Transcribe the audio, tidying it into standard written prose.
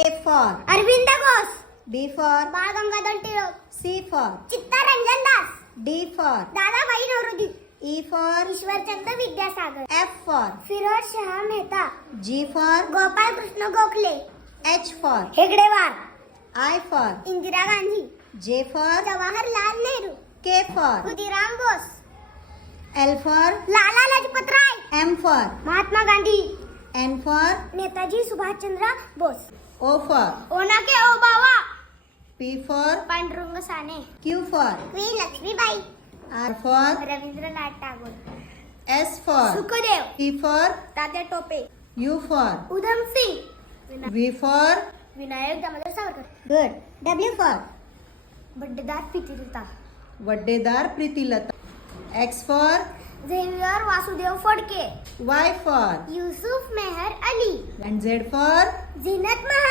A for Arvind Ghosh, B for Bal Gangadhar Tilak, C for Chittaranjan Das, D for Dadabhai Naoroji, E for Ishwarchandra Vidyasagar, F for Firoz Shah Mehta, G for Gopal Krishna Gokhale, H for हेगडेवार, I for Indira Gandhi, J for Jawaharlal Nehru, K for Khudiram Bose, L for Lala Lajpat Rai, M for Mahatma Gandhi, N for Netaji Subhashchandra Bose, O for Onake Obavva, P for Pandurang Sane, Q for Queen Lakshmibai, R for Rabindranath Tagore, S for Sukhdev, T for Tatya Tope, U for Udham Singh, V for Vinayak Damodar Savarkar, good W for Waddedar Pritilata, Waddedar Pritilata X for Xavier Vasudev Phadke, Y for Yusuf Meher Ali, and Z for Zeenat